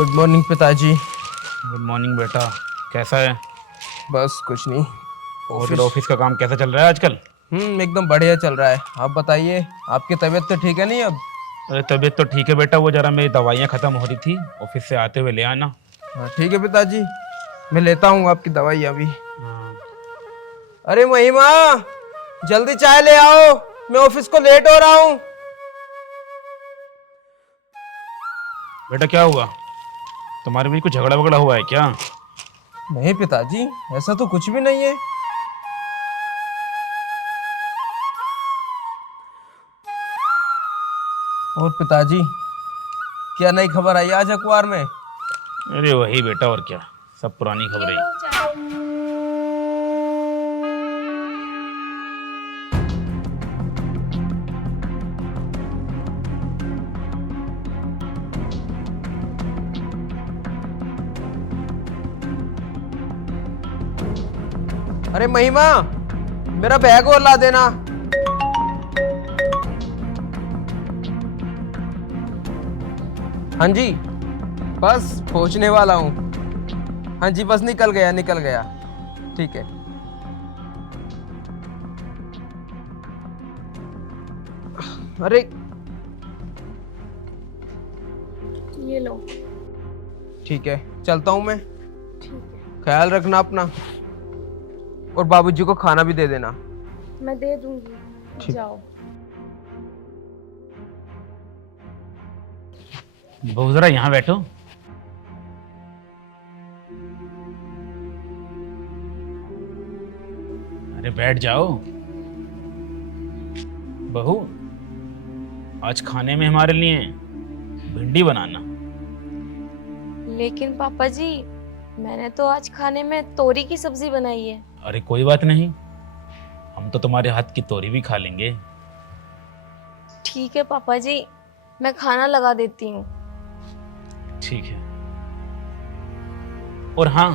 Good morning पिताजी। Good morning बेटा। कैसा है? बस कुछ नहीं। और फिर ऑफिस का काम कैसा चल रहा है आजकल? एकदम बढ़िया चल रहा है। आप बताइए, आपकी तबीयत तो ठीक है नहीं अब? अरे तबीयत तो ठीक है बेटा, वो जरा मेरी दवाइयाँ ख़त्म हो रही थी, ऑफिस से आते हुए ले आना। हाँ ठीक है पिताजी, मैं लेता हूँ आपकी दवाई अभी। हाँ। अरे महिमा, जल्दी चाय ले आओ, मैं ऑफिस को लेट हो रहा हूँ। बेटा क्या हुआ? तुम्हारे बीच कुछ झगड़ा वगड़ा हुआ है क्या? नहीं पिताजी, ऐसा तो कुछ भी नहीं है। और पिताजी, क्या नई खबर आई आज अखबार में? अरे वही बेटा, और क्या, सब पुरानी खबरें। अरे महिमा, मेरा बैग और ला देना। हाँ जी, बस पहुंचने वाला हूँ। हाँ जी, बस निकल गया निकल गया। ठीक है। अरे ये लो। ठीक है, चलता हूँ मैं। ठीक है, ख्याल रखना अपना, और बाबूजी को खाना भी दे देना। मैं दे दूंगी। ठीक। जाओ। बहू जरा यहाँ बैठो। अरे बैठ जाओ। बहू, आज खाने में हमारे लिए भिंडी बनाना। लेकिन पापा जी, मैंने तो आज खाने में तोरी की सब्जी बनाई है। अरे कोई बात नहीं, हम तो तुम्हारे हाथ की तोरी भी खा लेंगे। ठीक है पापा जी, मैं खाना लगा देती हूँ। ठीक है। और हाँ,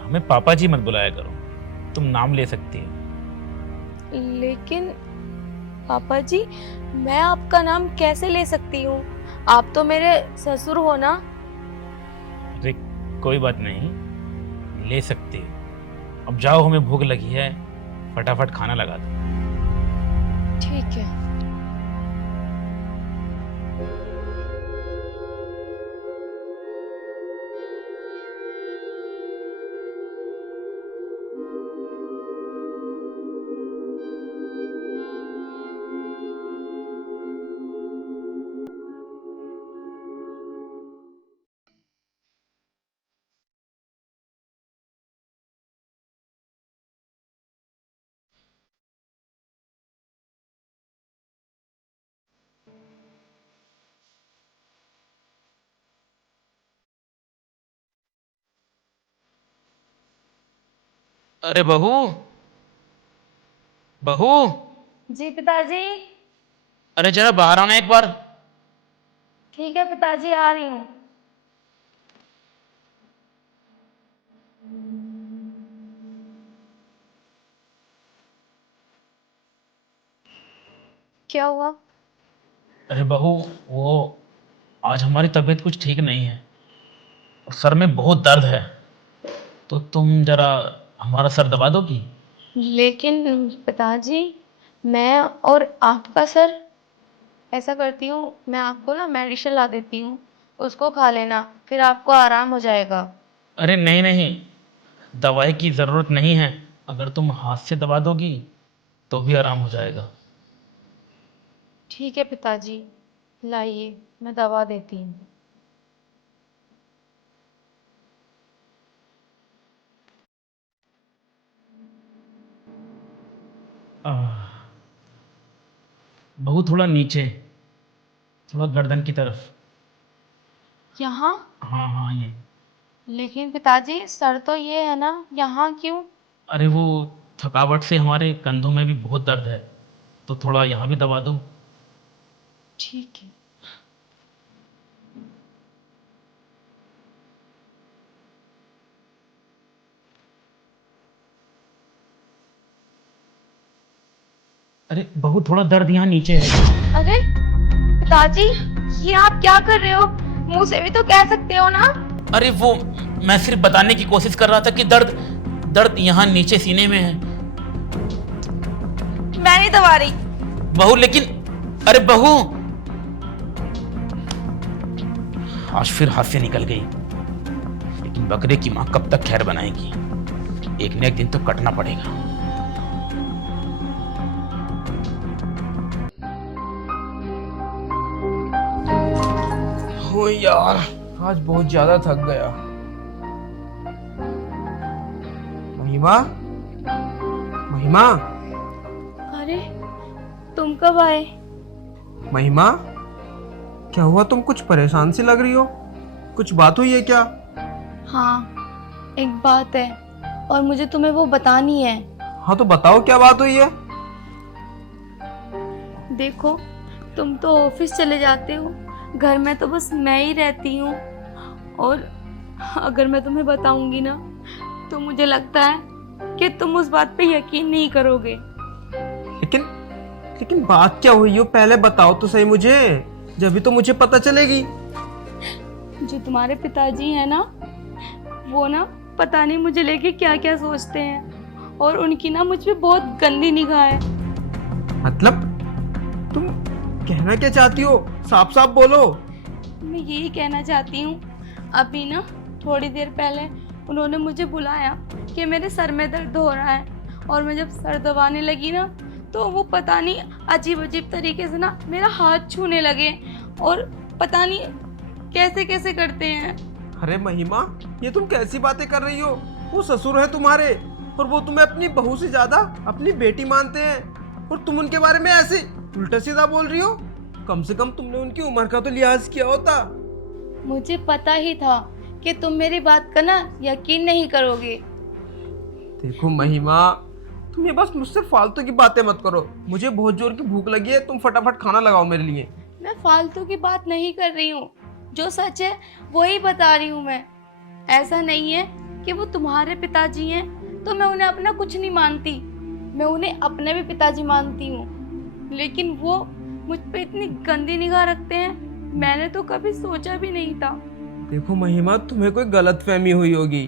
हमें पापा जी मत बुलाया करो, तुम नाम ले सकती हो। लेकिन पापा जी, मैं आपका नाम कैसे ले सकती हूँ? आप तो मेरे ससुर हो ना। अरे कोई बात नहीं, ले सकती हो। अब जाओ, हमें भूख लगी है, फटाफट खाना लगा दो। ठीक है। अरे बहू, बहू, जी पिताजी। अरे जरा बाहर आना एक बार। ठीक है पिताजी, आ रही हूँ। क्या हुआ? अरे बहू, वो आज हमारी तबीयत कुछ ठीक नहीं है और सर में बहुत दर्द है, तो तुम जरा हमारा सर दबा दोगी? लेकिन पिताजी, मैं और आपका सर, ऐसा करती हूँ, मैं आपको ना मेडिसिन ला देती हूँ, उसको खा लेना, फिर आपको आराम हो जाएगा। अरे नहीं नहीं, दवाई की ज़रूरत नहीं है, अगर तुम हाथ से दबा दोगी तो भी आराम हो जाएगा। ठीक है पिताजी, लाइए, मैं दवा देती हूँ। आह, बहू थोड़ा नीचे, थोड़ा गर्दन की तरफ। यहाँ? हाँ हाँ, ये। लेकिन पिताजी, सर तो ये है ना, यहाँ क्यों? अरे वो थकावट से हमारे कंधों में भी बहुत दर्द है, तो थोड़ा यहाँ भी दबा दो। ठीक है। अरे बहू, थोड़ा दर्द यहाँ नीचे है। अरे पिताजी, ये आप क्या कर रहे हो? मुंह से भी तो कह सकते हो ना। अरे वो मैं सिर्फ बताने की कोशिश कर रहा था कि दर्द दर्द यहाँ नीचे सीने में है। मैं नहीं दबा रही। बहू लेकिन, अरे बहू, आज फिर हाथ से निकल गई। लेकिन बकरे की माँ कब तक खैर बनाएगी? एक न एक दिन तो कटना पड़ेगा। हो यार, आज बहुत ज्यादा थक गया। महिमा, महिमा, अरे तुम कब आए? महिमा, क्या हुआ? तुम कुछ परेशान सी लग रही हो। कुछ बात हुई है क्या? हाँ, एक बात है और मुझे तुम्हें वो बतानी है। हाँ तो बताओ, क्या बात हुई है? देखो, तुम तो ऑफिस चले जाते हो, घर में तो बस मैं ही रहती हूँ। और अगर मैं तुम्हें बताऊंगी ना तो मुझे लगता है कि तुम उस बात पे यकीन नहीं करोगे। लेकिन लेकिन बात क्या हुई हो? पहले बताओ तो सही मुझे, जब भी तो मुझे पता चलेगी। जो तुम्हारे पिताजी हैं ना, वो ना पता नहीं मुझे लेके क्या क्या सोचते हैं, और उनकी ना मुझ पे बहुत गंदी निगाह है। मतलब तुम कहना क्या चाहती हो? साफ साफ बोलो। मैं यही कहना चाहती हूँ, अभी ना थोड़ी देर पहले उन्होंने मुझे बुलाया कि मेरे सर में दर्द हो रहा है, और मैं जब सर दबाने लगी ना तो वो पता नहीं अजीब अजीब तरीके से ना मेरा हाथ छूने लगे, और पता नहीं कैसे कैसे करते हैं। अरे महिमा, ये तुम कैसी बातें कर रही हो? वो ससुर है तुम्हारे, और वो तुम्हें अपनी बहू से ज्यादा अपनी बेटी मानते हैं, और तुम उनके बारे में ऐसे उल्टा सीधा बोल रही हो। कम से कम तुमने उनकी उम्र का तो लिहाज किया होता। मुझे पता ही था कि तुम मेरी बात का ना यकीन नहीं करोगे। देखो महिमा, तुम ये बस मुझसे फालतू की बातें मत करो। मुझे बहुत जोर की भूख लगी है, तुम फटाफट खाना लगाओ मेरे लिए। मैं फालतू की बात नहीं कर रही हूँ, जो सच है वही बता रही हूँ मैं। ऐसा नहीं है कि वो तुम्हारे पिताजी हैं तो मैं उन्हें अपना कुछ नहीं मानती, मैं उन्हें अपने भी पिताजी मानती हूँ, लेकिन वो मुझ पे इतनी गंदी निगाह रखते हैं, मैंने तो कभी सोचा भी नहीं था। देखो महिमा, तुम्हें कोई गलतफहमी हुई होगी।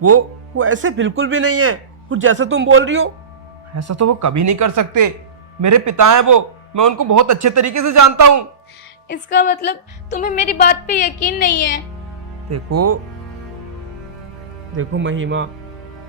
वो ऐसे बिल्कुल भी नहीं है, और जैसा तुम बोल रही हो ऐसा तो वो कभी नहीं कर सकते। मेरे पिता हैं वो, मैं उनको बहुत अच्छे तरीके से जानता हूँ। इसका मतलब तुम्हें मेरी बात पे यकीन नहीं है? देखो महिमा,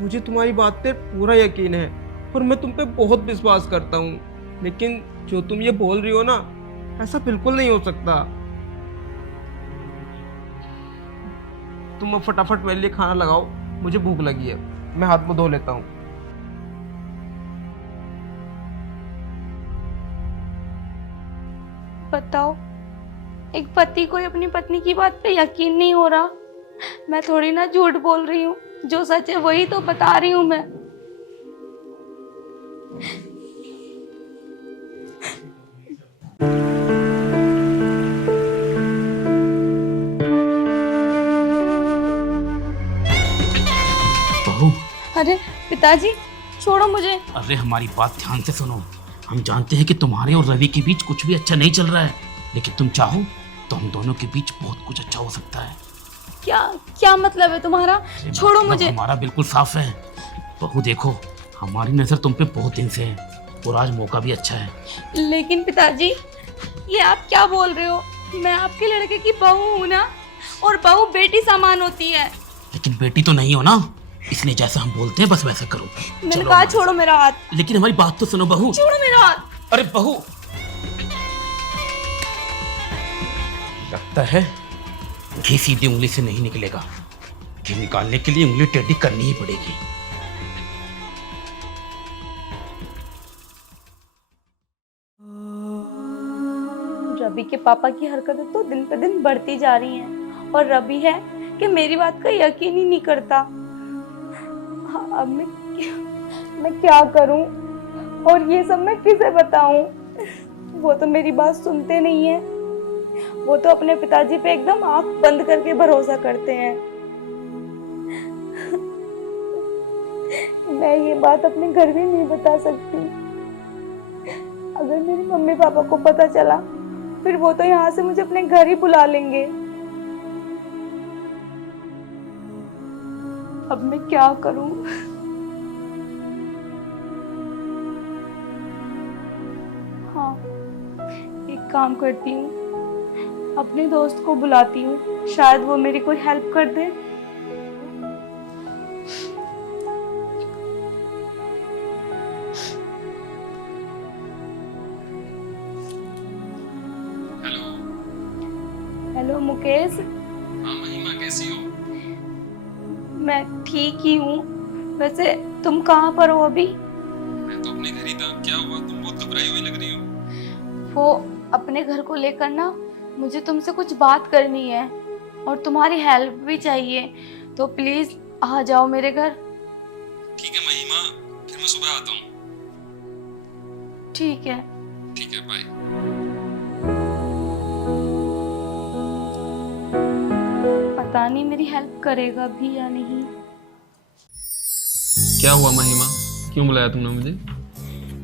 मुझे तुम्हारी बात पे पूरा यकीन है, और मैं तुम पे बहुत विश्वास करता हूँ, लेकिन जो तुम ये बोल रही हो ना, ऐसा बिल्कुल नहीं हो सकता। तुम अब फटाफट मेरे लिए खाना लगाओ, मुझे भूख लगी है। मैं हाथ मुंह धो लेता हूँ। बताओ, एक पति को अपनी पत्नी की बात पे यकीन नहीं हो रहा। मैं थोड़ी ना झूठ बोल रही हूँ, जो सच है वही तो बता रही हूँ मैं। बहू, अरे पिताजी, छोड़ो मुझे। अरे हमारी बात ध्यान से सुनो। हम जानते हैं कि तुम्हारे और रवि के बीच कुछ भी अच्छा नहीं चल रहा है, लेकिन तुम चाहो तो हम दोनों के बीच बहुत कुछ अच्छा हो सकता है। क्या क्या मतलब है तुम्हारा? छोड़ो मतलब मुझे। हमारा बिल्कुल साफ है। बहू देखो, हमारी नजर तुम पे बहुत दिन से है, और आज मौका भी अच्छा है। लेकिन पिताजी, ये आप क्या बोल रहे हो? मैं आपके लड़के की बहू हूँ ना, और बहू बेटी समान होती है। लेकिन बेटी तो नहीं हो ना, इसलिए जैसा हम बोलते हैं बस वैसे करो। मैंने चलो कहा हमारे छोड़ो मेरा हाथ। साथ। लेकिन हमारी बात तो सुनो बहू। छोड़ो मेरा हाथ। अरे बहू, लगता है घी सीधी उंगली से नहीं निकलेगा। घी निकालने के लिए उंगली टेढ़ी करनी ही पड़ेगी। रवि के पापा की हरकतें तो दिन पे दिन बढ़ती जा रही हैं, और रवि है कि मेरी बात का यकीन ही नहीं करता। अब मैं क्या करूं, और ये सब मैं किसे बताऊं? वो तो मेरी बात सुनते नहीं है, वो तो अपने पिताजी पे एकदम आंख बंद करके भरोसा करते हैं। मैं ये बात अपने घर भी नहीं बता सकती। अगर मेरी मम्मी पापा को पता चला, फिर वो तो यहाँ से मुझे अपने घर ही बुला लेंगे। अब मैं क्या करूं? हाँ, एक काम करती हूँ, अपने दोस्त को बुलाती हूँ, शायद वो मेरी कोई हेल्प कर दे। हेलो मुकेश। हाँ महिमा, कैसी हो? मैं ठीक ही हूँ। वैसे तुम कहाँ पर हो अभी? मैं तो अपने घर ही था। क्या हुआ, तुम बहुत घबराई हुई लग रही हो। वो अपने घर को लेकर ना मुझे तुमसे कुछ बात करनी है और तुम्हारी हेल्प भी चाहिए, तो प्लीज आ जाओ मेरे घर। ठीक है महिमा, फिर मैं सुबह आता हूँ। ठीक है। ठीक है, बाय। पता नहीं मेरी हेल्प करेगा भी या नहीं। क्या हुआ महिमा, क्यों बुलाया तुमने मुझे?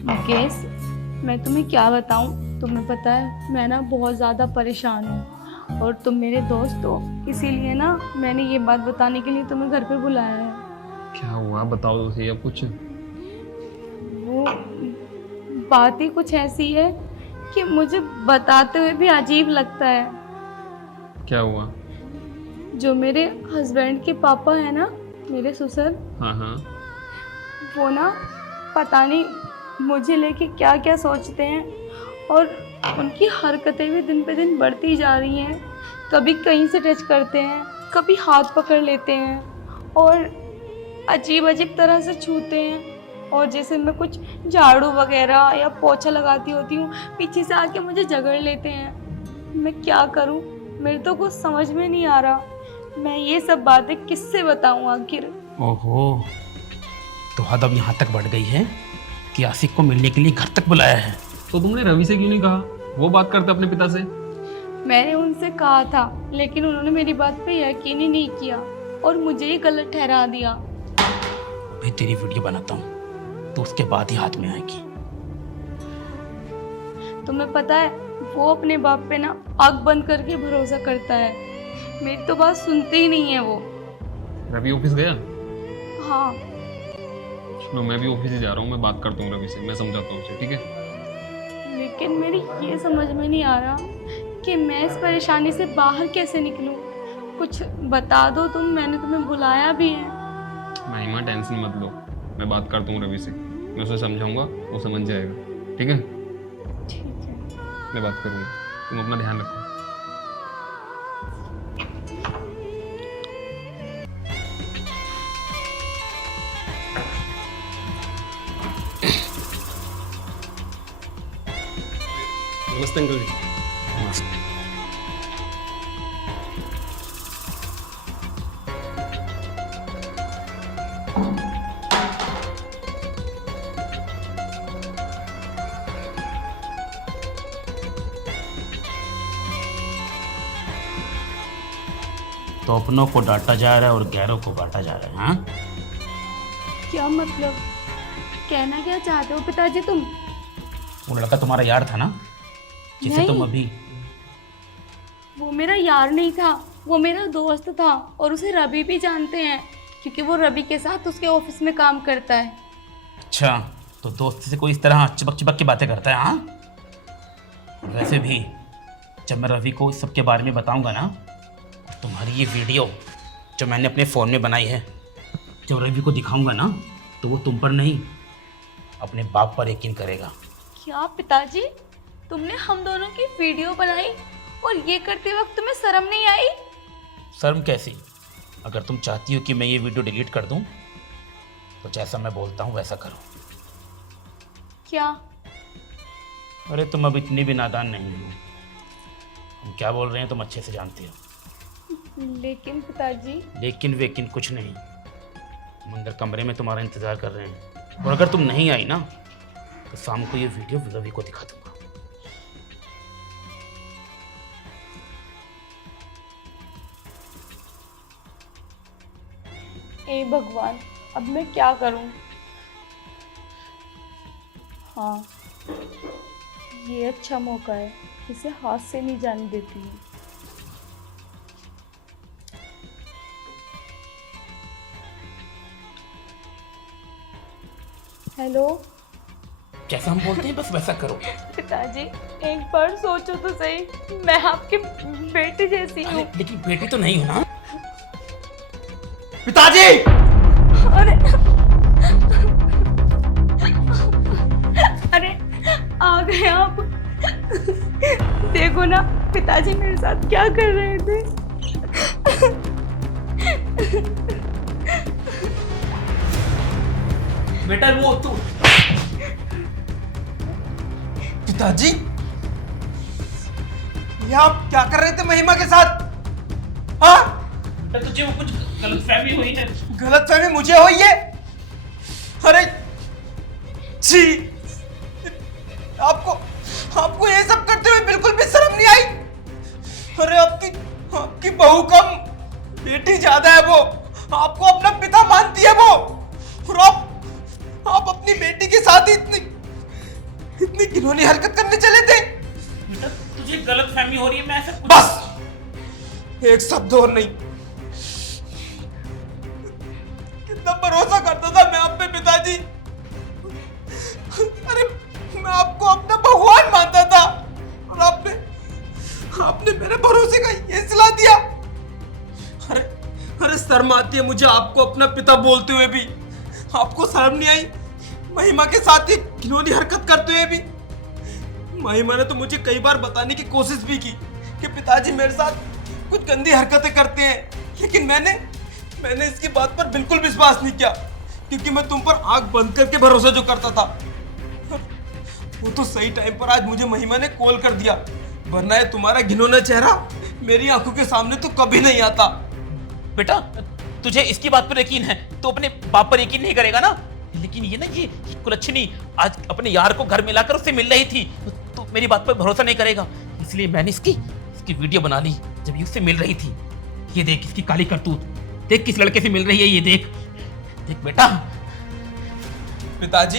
मुकेश, मैं तुम्हें क्या बताऊं, तुम्हें पता है मैं ना बहुत ज़्यादा परेशान हूँ और तुम मेरे दोस्त हो, इसीलिए ना मैंने ये बात बताने के लिए तुम्हें घर पे बुलाया है। क्या हुआ, बताओ तो सही अब कुछ। वो बात ही कुछ ऐसी है कि मुझे बताते हुए भी अजीब लगता है। क्या हुआ? जो मेरे हस्बैंड के पापा है ना, मेरे ससुर, हाँ हाँ। वो ना पता नहीं मुझे लेके क्या क्या सोचते हैं और उनकी हरकतें भी दिन पे दिन बढ़ती जा रही हैं। कभी कहीं से टच करते हैं, कभी हाथ पकड़ लेते हैं और अजीब अजीब तरह से छूते हैं, और जैसे मैं कुछ झाड़ू वगैरह या पोछा लगाती होती हूँ, पीछे से आके मुझे झगड़ लेते हैं। मैं क्या करूँ, मेरे तो कुछ समझ में नहीं आ रहा। मैं ये सब बातें किससे बताऊँ आखिर? ओहो, तो हद अब यहाँ तक बढ़ गई है कि आसिक को मिलने के लिए घर तक बुलाया है। तो तुमने रवि से क्यों नहीं कहा? वो बात करते अपने पिता से। मैंने उनसे कहा था, लेकिन उन्होंने मेरी बात पे यकीन ही नहीं किया और मुझे ही गलत ठहरा दिया। मैं तेरी वीडियो बनाता हूँ तो उसके बाद ही हाथ में आएगी। तुम्हें पता है, वो अपने बाप पे ना आँख बंद करके भरोसा करता है, मेरी तो बात सुनते ही नहीं है वो। रवि ऑफिस गया? हाँ। चलो मैं भी ऑफिस ही जा रहा हूँ, मैं बात करता हूँ रवि से, मैं समझाता हूँ उसे, ठीक है? लेकिन मेरी ये समझ में नहीं आ रहा कि मैं इस परेशानी से बाहर कैसे निकलूं। कुछ बता दो तुम, मैंने तुम्हें बुलाया भी है। महिमा टेंशन मत लो, मैं बात करता हूँ रवि से, मैं उसे समझाऊंगा, वो समझ जाएगा, ठीक है? ठीक है। मैं बात करूँगा, तुम अपना ध्यान रखो। नमस्ते अंकल जी। तो अपनों को डांटा जा रहा है और गैरों को बांटा जा रहा है। हाँ, क्या मतलब, कहना क्या चाहते हो पिताजी तुम? वो लड़का तुम्हारा यार था ना, जिसे तुम नहीं। अभी। वो मेरा यार नहीं था, वो मेरा दोस्त था, और उसे रवि भी जानते हैं क्योंकि वो रवि के साथ उसके ऑफिस में काम करता है। अच्छा, तो दोस्त से कोई इस तरह चिपक चिपक के बातें करता है? हाँ, वैसे भी जब मैं रवि को इस सब के बारे में बताऊंगा ना, तुम्हारी ये वीडियो जो मैंने अपने फ़ोन में बनाई है, जब रवि को दिखाऊंगा ना, तो वो तुम पर नहीं अपने बाप पर यकीन करेगा। क्या पिताजी, तुमने हम दोनों की वीडियो बनाई और ये करते वक्त तुम्हें शर्म नहीं आई? शर्म कैसी? अगर तुम चाहती हो कि मैं ये वीडियो डिलीट कर दूं, तो जैसा मैं बोलता हूँ वैसा करो। क्या? अरे तुम अब इतनी भी नादान नहीं हो, हम क्या बोल रहे हैं तुम अच्छे से जानती हो। लेकिन पिताजी। लेकिन वेकिन कुछ नहीं, हम अंदर कमरे में तुम्हारा इंतज़ार कर रहे हैं, और अगर तुम नहीं आई ना, तो शाम को ये वीडियो रवि को दिखा दूंगा। हे भगवान, अब मैं क्या करूं? हाँ, ये अच्छा मौका है, इसे हाथ से नहीं जाने देती हूँ। हेलो। जैसा हम बोलते हैं बस वैसा करो। पिताजी एक बार सोचो तो सही, मैं आपके बेटे जैसी हूँ। लेकिन बेटी तो नहीं हो ना। पिताजी! अरे अरे आ गए आप। देखो ना पिताजी मेरे साथ क्या कर रहे थे। बेटा वो तू पिताजी, ये आप क्या कर रहे थे महिमा के साथ? हाँ, बेटा तुझे वो कुछ गलतफहमी हुई है। गलतफहमी मुझे हुई है? अरे छी, आपको ये सब करते हुए बिल्कुल भी शर्म नहीं आई? अरे आपकी बहू कम, बेटी ज्यादा है वो। आपको अपना पिता मानती है वो, और आप अपनी बेटी के साथ ही इतनी घिनौनी हरकत करने चले थे। बेटा तुझे गलतफहमी हो रही है, मैं ऐसा कुछ... बस एक शब्द और नहीं। कितना भरोसा करता था मैं आप पे पिताजी। अरे मैं आपको अपना भगवान मानता था, और आपने मेरे भरोसे का ये सिला दिया। अरे शर्म आती है मुझे आपको अपना पिता बोलते हुए भी। आपको शर्म नहीं आई महिमा के साथ ही घिनौनी हरकत करते हुए भी? महिमा ने तो मुझे कई बार बताने की कोशिश भी की कि पिताजी मेरे साथ कुछ गंदी हरकतें करते हैं, लेकिन मैंने इसकी बात पर बिल्कुल विश्वास नहीं किया, क्योंकि मैं तुम पर आंख बंद करके भरोसा जो करता था। वो तो सही टाइम पर आज मुझे महिमा ने कॉल कर दिया, वरना ये तुम्हारा घिनौना चेहरा मेरी आंखों के सामने तो कभी नहीं आता। बेटा तुझे इसकी बात पर यकीन है तो अपने बाप पर यकीन नहीं करेगा ना। लेकिन ये कुलच्छनी आज अपने यार को घर मिलाकर उससे मिल रही थी, तो मेरी बात पर भरोसा नहीं करेगा, इसलिए मैंने इसकी वीडियो बना ली जब ये उससे मिल रही थी। ये देख इसकी काली करतूत, देख किस लड़के से मिल रही है, ये देख बेटा। पिताजी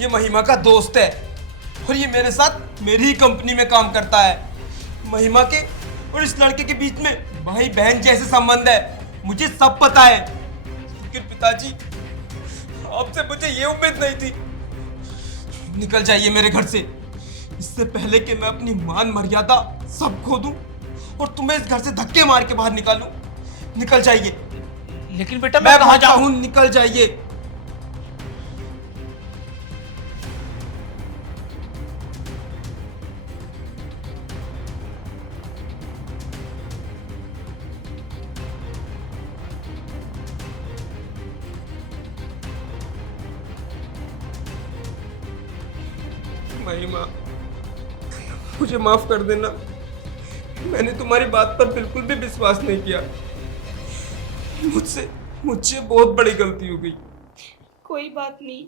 ये महिमा का दोस्त है, और ये मेरे साथ मेरी ही कंपनी में काम करता है। महिमा के और इस लड़के के बीच में भाई बहन जैसे संबंध है, मुझे सब पता है। लेकिन पिताजी आपसे मुझे ये उम्मीद नहीं थी। निकल जाइए मेरे घर से, इससे पहले कि मैं अपनी मान मर्यादा सब खो दूं और तुम्हें इस घर से धक्के मार के बाहर निकालूं। निकल जाइए। लेकिन बेटा मैं कहां जाऊं? निकल जाइए। महिमा मुझे माफ कर देना, मैंने तुम्हारी बात पर बिल्कुल भी विश्वास नहीं किया। मुझसे बहुत बड़ी गलती हो गई। कोई बात नहीं,